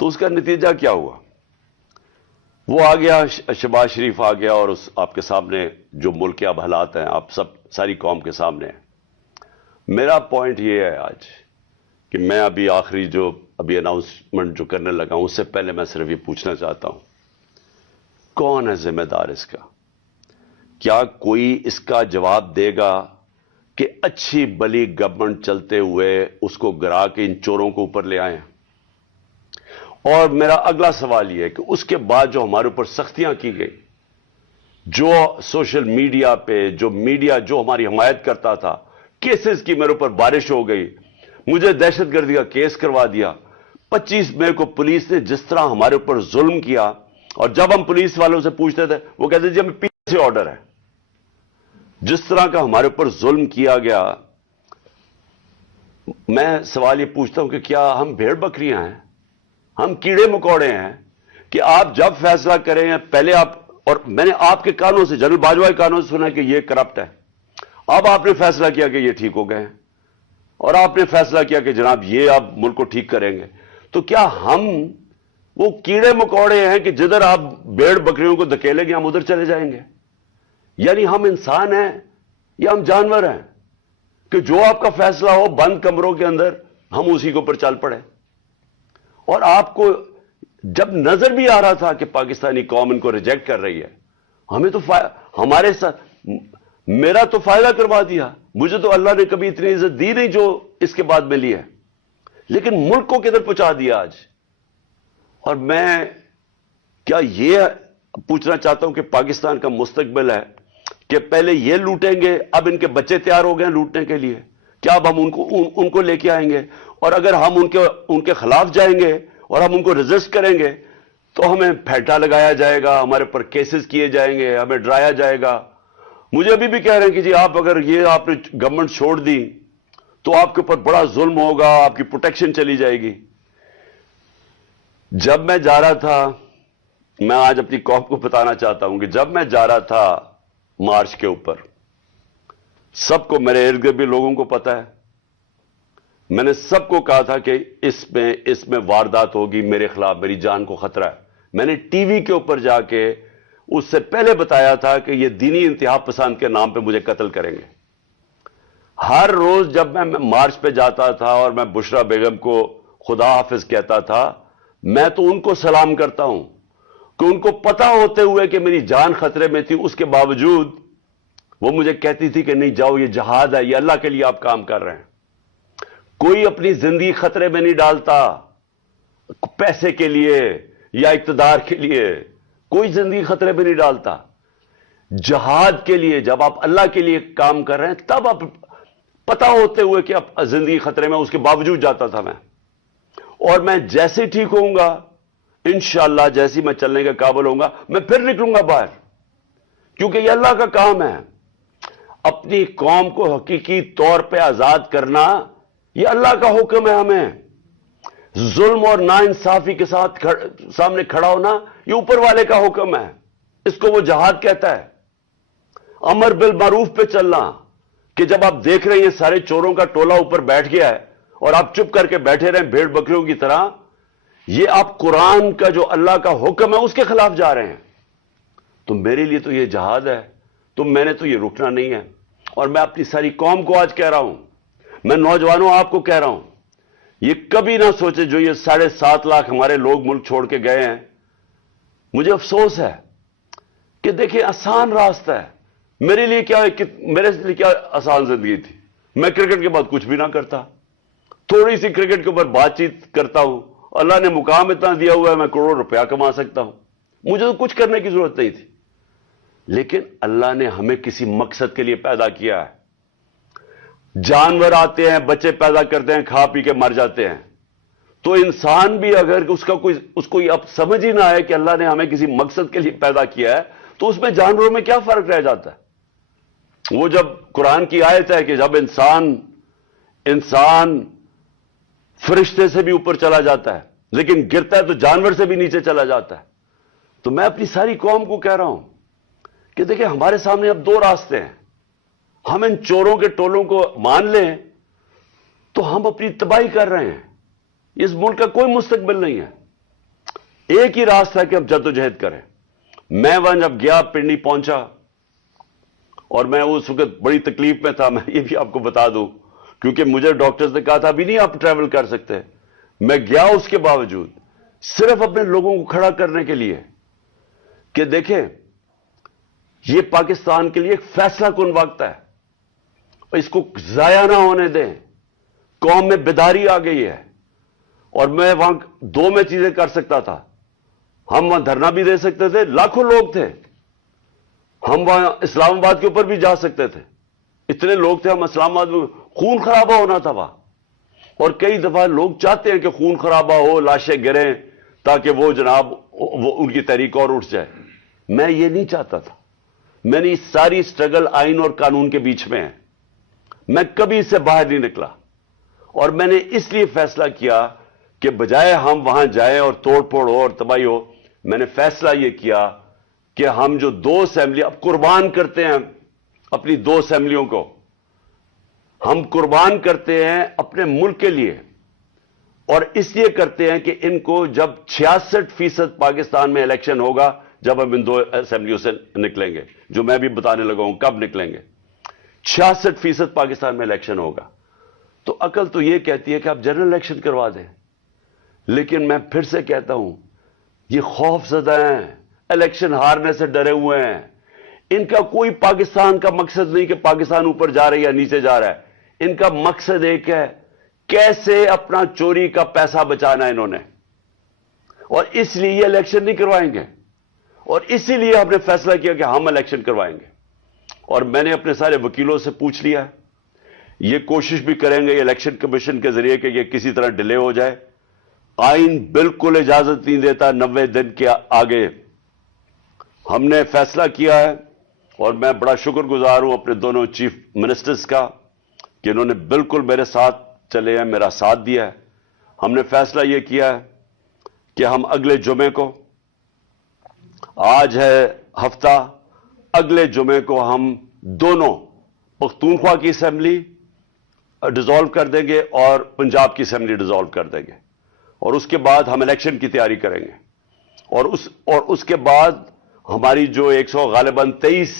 تو اس کا نتیجہ کیا ہوا؟ وہ آ گیا، شہباز شریف آ گیا، اور آپ کے سامنے جو ملک کے اب حالات ہیں، آپ ساری قوم کے سامنے ہیں۔ میرا پوائنٹ یہ ہے آج کہ میں ابھی اناؤنسمنٹ جو کرنے لگا ہوں، اس سے پہلے میں صرف یہ پوچھنا چاہتا ہوں، کون ہے ذمہ دار اس کا؟ کیا کوئی اس کا جواب دے گا کہ اچھی بلی گورنمنٹ چلتے ہوئے اس کو گرا کے ان چوروں کو اوپر لے آئے ہیں؟ اور میرا اگلا سوال یہ ہے کہ اس کے بعد جو ہمارے اوپر سختیاں کی گئی، جو سوشل میڈیا پہ جو میڈیا جو ہماری حمایت کرتا تھا، کیسز کی میرے اوپر بارش ہو گئی، مجھے دہشت گردی کا کیس کروا دیا۔ 25 مئی کو پولیس نے جس طرح ہمارے اوپر ظلم کیا، اور جب ہم پولیس والوں سے پوچھتے تھے وہ کہتے جی ہمیں پیچھے سے آرڈر ہے۔ جس طرح کا ہمارے اوپر ظلم کیا گیا، میں سوال یہ پوچھتا ہوں کہ کیا ہم بھیڑ بکریاں ہیں؟ ہم کیڑے مکوڑے ہیں کہ آپ جب فیصلہ کریں پہلے اور میں نے آپ کے کانوں سے، جنرل باجوہ کے کانوں سے سنا کہ یہ کرپٹ ہے، اب آپ نے فیصلہ کیا کہ یہ ٹھیک ہو گئے ہیں، اور آپ نے فیصلہ کیا کہ جناب یہ آپ ملک کو ٹھیک کریں گے۔ تو کیا ہم وہ کیڑے مکوڑے ہیں کہ جدھر آپ بھیڑ بکریوں کو دھکیلیں گے ہم ادھر چلے جائیں گے؟ یعنی ہم انسان ہیں یا ہم جانور ہیں کہ جو آپ کا فیصلہ ہو بند کمروں کے اندر ہم اسی کے اوپر چل پڑے؟ اور آپ کو جب نظر بھی آ رہا تھا کہ پاکستانی قوم ان کو ریجیکٹ کر رہی ہے، ہمیں تو ہمارے ساتھ میرا تو فائدہ کروا دیا، مجھے تو اللہ نے کبھی اتنی عزت دی نہیں جو اس کے بعد ملی ہے، لیکن ملک کو کدھر پہنچا دیا آج۔ اور میں کیا یہ پوچھنا چاہتا ہوں کہ پاکستان کا مستقبل ہے کہ پہلے یہ لوٹیں گے، اب ان کے بچے تیار ہو گئے ہیں لوٹنے کے لیے، کیا اب ہم ان کو لے کے آئیں گے؟ اور اگر ہم ان کے خلاف جائیں گے اور ہم ان کو ریزسٹ کریں گے تو ہمیں پھیٹا لگایا جائے گا، ہمارے پر کیسز کیے جائیں گے، ہمیں ڈرایا جائے گا۔ مجھے ابھی بھی کہہ رہے ہیں کہ جی آپ اگر آپ نے گورنمنٹ چھوڑ دی تو آپ کے اوپر بڑا ظلم ہوگا، آپ کی پروٹیکشن چلی جائے گی۔ جب میں جا رہا تھا، میں آج اپنی قوم کو بتانا چاہتا ہوں کہ جب میں جا رہا تھا مارچ کے اوپر، سب کو، میرے ارد گرد بھی لوگوں کو پتا ہے، میں نے سب کو کہا تھا کہ اس میں واردات ہوگی، میرے خلاف میری جان کو خطرہ ہے۔ میں نے ٹی وی کے اوپر جا کے اس سے پہلے بتایا تھا کہ یہ دینی انتہا پسند کے نام پہ مجھے قتل کریں گے۔ ہر روز جب میں مارچ پہ جاتا تھا اور میں بشرا بیگم کو خدا حافظ کہتا تھا، میں تو ان کو سلام کرتا ہوں کہ ان کو پتا ہوتے ہوئے کہ میری جان خطرے میں تھی، اس کے باوجود وہ مجھے کہتی تھی کہ نہیں جاؤ، یہ جہاد ہے، یہ اللہ کے لیے آپ کام کر رہے ہیں۔ کوئی اپنی زندگی خطرے میں نہیں ڈالتا پیسے کے لیے یا اقتدار کے لیے، کوئی زندگی خطرے میں نہیں ڈالتا۔ جہاد کے لیے جب آپ اللہ کے لیے کام کر رہے ہیں تب آپ پتا ہوتے ہوئے کہ اب زندگی خطرے میں، اس کے باوجود جاتا تھا میں۔ اور میں جیسے ٹھیک ہوں گا انشاءاللہ، جیسی میں چلنے کے قابل ہوں گا، میں پھر نکلوں گا باہر، کیونکہ یہ اللہ کا کام ہے۔ اپنی قوم کو حقیقی طور پہ آزاد کرنا یہ اللہ کا حکم ہے ہمیں۔ ظلم اور ناانصافی کے ساتھ سامنے کھڑا ہونا یہ اوپر والے کا حکم ہے، اس کو وہ جہاد کہتا ہے۔ امر بالمعروف پہ چلنا، کہ جب آپ دیکھ رہے ہیں یہ سارے چوروں کا ٹولہ اوپر بیٹھ گیا ہے اور آپ چپ کر کے بیٹھے رہیں بھیڑ بکریوں کی طرح، یہ آپ قرآن کا جو اللہ کا حکم ہے اس کے خلاف جا رہے ہیں۔ تو میرے لیے تو یہ جہاد ہے، تو میں نے تو یہ رکنا نہیں ہے۔ اور میں اپنی ساری قوم کو آج کہہ رہا ہوں، میں نوجوانوں آپ کو کہہ رہا ہوں، یہ کبھی نہ سوچے جو یہ 7.5 لاکھ ہمارے لوگ ملک چھوڑ کے گئے ہیں۔ مجھے افسوس ہے کہ دیکھیں آسان راستہ ہے، میرے لیے کیا آسان زندگی تھی، میں کرکٹ کے بعد کچھ بھی نہ کرتا، تھوڑی سی کرکٹ کے اوپر بات چیت کرتا ہوں، اللہ نے مقام اتنا دیا ہوا ہے میں کروڑ روپیہ کما سکتا ہوں، مجھے تو کچھ کرنے کی ضرورت نہیں تھی۔ لیکن اللہ نے ہمیں کسی مقصد کے لیے پیدا کیا ہے۔ جانور آتے ہیں، بچے پیدا کرتے ہیں، کھا پی کے مر جاتے ہیں، تو انسان بھی اگر اس کو اب سمجھ ہی نہ آئے کہ اللہ نے ہمیں کسی مقصد کے لیے پیدا کیا ہے، تو اس میں جانوروں میں کیا فرق رہ جاتا ہے؟ وہ جب قرآن کی آیت ہے کہ جب انسان فرشتے سے بھی اوپر چلا جاتا ہے لیکن گرتا ہے تو جانور سے بھی نیچے چلا جاتا ہے۔ تو میں اپنی ساری قوم کو کہہ رہا ہوں کہ دیکھیں ہمارے سامنے اب 2 راستے ہیں، ہم ان چوروں کے ٹولوں کو مان لیں تو ہم اپنی تباہی کر رہے ہیں، اس ملک کا کوئی مستقبل نہیں ہے۔ ایک ہی راستہ ہے کہ اب جدوجہد کریں. میں وہاں جب گیا پنڈی پہنچا اور میں اس وقت بڑی تکلیف میں تھا, میں یہ بھی آپ کو بتا دوں, کیونکہ مجھے ڈاکٹرز نے کہا تھا ابھی نہیں آپ ٹریول کر سکتے. میں گیا اس کے باوجود صرف اپنے لوگوں کو کھڑا کرنے کے لیے کہ دیکھیں یہ پاکستان کے لیے ایک فیصلہ کن وقت ہے, اس کو ضائع نہ ہونے دیں. قوم میں بیداری آ گئی ہے, اور میں وہاں دو میں چیزیں کر سکتا تھا. ہم وہاں دھرنا بھی دے سکتے تھے, لاکھوں لوگ تھے. ہم وہاں اسلام آباد کے اوپر بھی جا سکتے تھے, اتنے لوگ تھے. ہم اسلام آباد میں خون خرابہ ہونا تھا وہاں, اور کئی دفعہ لوگ چاہتے ہیں کہ خون خرابہ ہو, لاشیں گریں, تاکہ وہ جناب وہ ان کی تحریک اور اٹھ جائے. میں یہ نہیں چاہتا تھا. میں نے ساری سٹرگل آئین اور قانون کے بیچ میں ہے, میں کبھی اس سے باہر نہیں نکلا. اور میں نے اس لیے فیصلہ کیا کہ بجائے ہم وہاں جائیں اور توڑ پھوڑ ہو اور تباہی ہو, میں نے فیصلہ یہ کیا کہ ہم جو 2 اسمبلی اب قربان کرتے ہیں اپنی 2 اسمبلیوں کو, ہم قربان کرتے ہیں اپنے ملک کے لیے, اور اس لیے کرتے ہیں کہ ان کو جب 66% پاکستان میں الیکشن ہوگا, جب ہم ان 2 اسمبلیوں سے نکلیں گے, جو میں بھی بتانے لگا ہوں کب نکلیں گے, 66% پاکستان میں الیکشن ہوگا, تو عقل تو یہ کہتی ہے کہ آپ جنرل الیکشن کروا دیں. لیکن میں پھر سے کہتا ہوں یہ خوف زدہ ہیں, الیکشن ہارنے سے ڈرے ہوئے ہیں. ان کا کوئی پاکستان کا مقصد نہیں کہ پاکستان اوپر جا رہا ہے یا نیچے جا رہا ہے. ان کا مقصد ایک ہے, کیسے اپنا چوری کا پیسہ بچانا ہے انہوں نے, اور اس لیے یہ الیکشن نہیں کروائیں گے. اور اسی لیے ہم نے فیصلہ کیا کہ ہم الیکشن کروائیں گے. اور میں نے اپنے سارے وکیلوں سے پوچھ لیا, یہ کوشش بھی کریں گے الیکشن کمیشن کے ذریعے کہ یہ کسی طرح ڈیلے ہو جائے. آئین بالکل اجازت نہیں دیتا 90 دن کے آگے. ہم نے فیصلہ کیا ہے, اور میں بڑا شکر گزار ہوں اپنے دونوں چیف منسٹرز کا کہ انہوں نے بالکل میرے ساتھ چلے ہیں, میرا ساتھ دیا ہے. ہم نے فیصلہ یہ کیا ہے کہ ہم اگلے جمعے کو, آج ہے ہفتہ, اگلے جمعے کو ہم دونوں پختونخوا کی اسمبلی ڈیزالو کر دیں گے اور پنجاب کی اسمبلی ڈیزالو کر دیں گے, اور اس کے بعد ہم الیکشن کی تیاری کریں گے. اور اس کے بعد ہماری جو 100 غالباً 23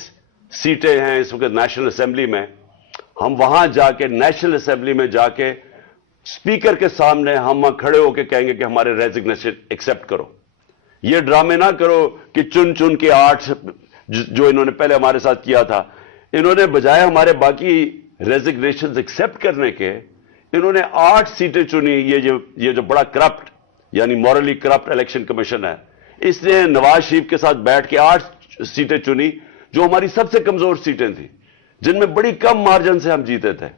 سیٹیں ہیں اس وقت نیشنل اسمبلی میں, ہم وہاں جا کے نیشنل اسمبلی میں جا کے اسپیکر کے سامنے ہم وہاں کھڑے ہو کے کہیں گے کہ ہمارے ریزگنیشن ایکسپٹ کرو. یہ ڈرامے نہ کرو کہ چن چن کے 8 جو انہوں نے پہلے ہمارے ساتھ کیا تھا, انہوں نے بجائے ہمارے باقی ریزگنیشنز ایکسپٹ کرنے کے, انہوں نے 8 سیٹیں چنی. یہ جو بڑا کرپٹ یعنی مورلی کرپٹ الیکشن کمیشن ہے, اس نے نواز شریف کے ساتھ بیٹھ کے 8 سیٹیں چنی جو ہماری سب سے کمزور سیٹیں تھیں, جن میں بڑی کم مارجن سے ہم جیتے تھے.